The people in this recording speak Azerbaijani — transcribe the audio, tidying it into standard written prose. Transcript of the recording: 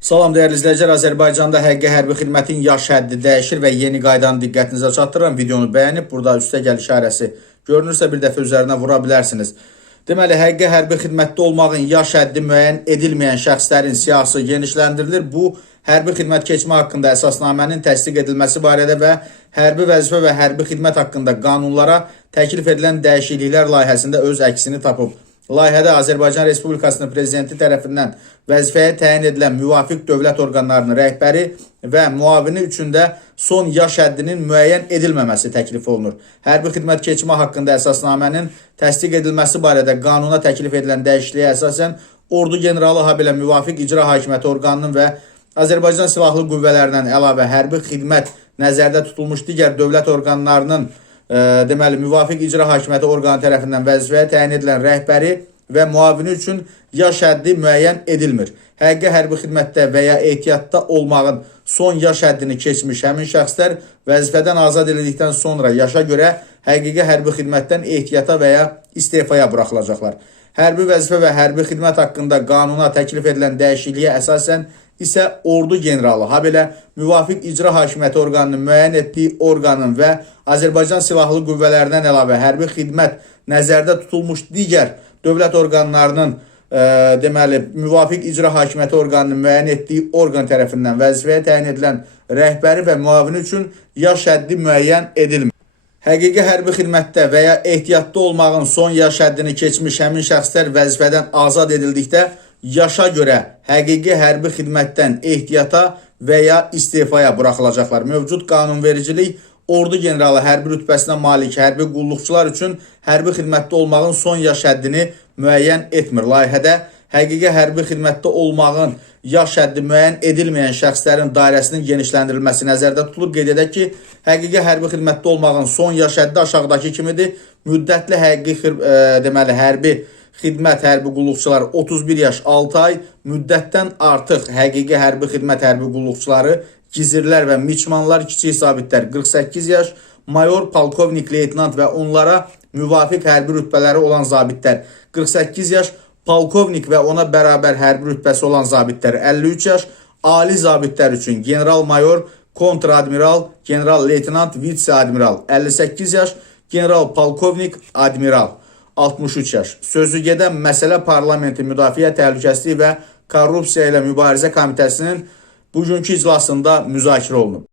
Salam dəyərli izləyicilər, Azərbaycanda həqiqi hərbi xidmətin yaş həddi dəyişir və yeni qaydanı diqqətinizə çatdırıram. Videonu bəyənib, burada üstə gəl işarəsi görünürsə bir dəfə üzərinə vura bilərsiniz. Deməli, həqiqi hərbi xidmətdə olmağın yaş həddi müəyyən edilməyən şəxslərin siyahısı genişləndirilir. Bu, hərbi xidmət keçmə haqqında əsasnamənin təsdiq edilməsi barədə və hərbi vəzifə və hərbi xidmət haqqında qanunlara təklif edilən dəyişikliklər layihəsində öz əksini tapıb. Layihədə Azərbaycan Respublikasının Prezidenti tərəfindən vəzifəyə təyin edilən müvafiq dövlət orqanlarının rəhbəri və müavini üçün də son yaş həddinin müəyyən edilməməsi təklif olunur. Hərbi xidmət keçmə haqqında əsasnamənin təsdiq edilməsi barədə qanuna təklif edilən dəyişikliyə əsasən ordu generalı habelə müvafiq icra hakimiyyəti orqanının və Azərbaycan Silahlı Qüvvələrindən əlavə hərbi xidmət nəzərdə tutulmuş digər dövlət orqanlarının deməli, müvafiq icra hakimiyyəti orqanı tərəfindən vəzifəyə təyin edilən rəhbəri və müavini üçün yaş həddi müəyyən edilmir. Həqiqi hərbi xidmətdə və ya ehtiyatda olmağın son yaş həddini keçmiş həmin şəxslər vəzifədən azad edildikdən sonra yaşa görə həqiqi hərbi xidmətdən ehtiyata və ya istefaya buraxılacaqlar. Hərbi vəzifə və hərbi xidmət haqqında qanuna təklif edilən dəyişikliyə əsasən isə ordu generalı, habelə müvafiq icra hakimiyyəti orqanının müəyyən etdiyi orqanın və Azərbaycan Silahlı Qüvvələrindən əlavə hərbi xidmət nəzərdə tutulmuş digər dövlət orqanlarının deməli, müvafiq icra hakimiyyəti orqanının müəyyən etdiyi orqan tərəfindən vəzifəyə təyin edilən rəhbəri və müavini üçün yaş həddi müəyyən edilmir. Həqiqi hərbi xidmətdə və ya ehtiyatda olmağın son yaş həddini keçmiş həmin şəxslər vəzifədən azad edildikdə yaşa görə həqiqi hərbi xidmətdən ehtiyata və ya istefaya buraxılacaqlar. Mövcud qanunvericilik ordu generalı hərbi rütbəsinə malik hərbi qulluqçular üçün hərbi xidmətdə olmağın son yaş həddini müəyyən etmir. Layihədə həqiqi hərbi xidmətdə olmağın yaş həddi müəyyən edilməyən şəxslərin dairəsinin genişləndirilməsi nəzərdə tutulur. Qeyd edək ki, həqiqi hərbi xidmətdə olmağın son yaş həddi aşağıdakı kimidir. Müddətli həqiqi deməli, hərbi xidmət hərbi qulluqçuları 31 yaş 6 ay, müddətdən artıq həqiqi hərbi xidmət hərbi qulluqçuları, gizirlər və miçmanlar, kiçik zabitlər 48 yaş, mayor, polkovnik, leytenant və onlara müvafiq hərbi rütbələri olan zabitlər 48 yaş, polkovnik və ona bərabər hərbi rütbəsi olan zabitlər 53 yaş, ali zabitlər üçün general mayor, kontradmiral, general leytenant, vitse-admiral 58 yaş, general polkovnik, admiral 63 yaş. Sözü gedən məsələ Parlamentin Müdafiə Təhlükəsizliyi və Korrupsiya ilə Mübarizə Komitəsinin bugünkü iclasında müzakirə olunub.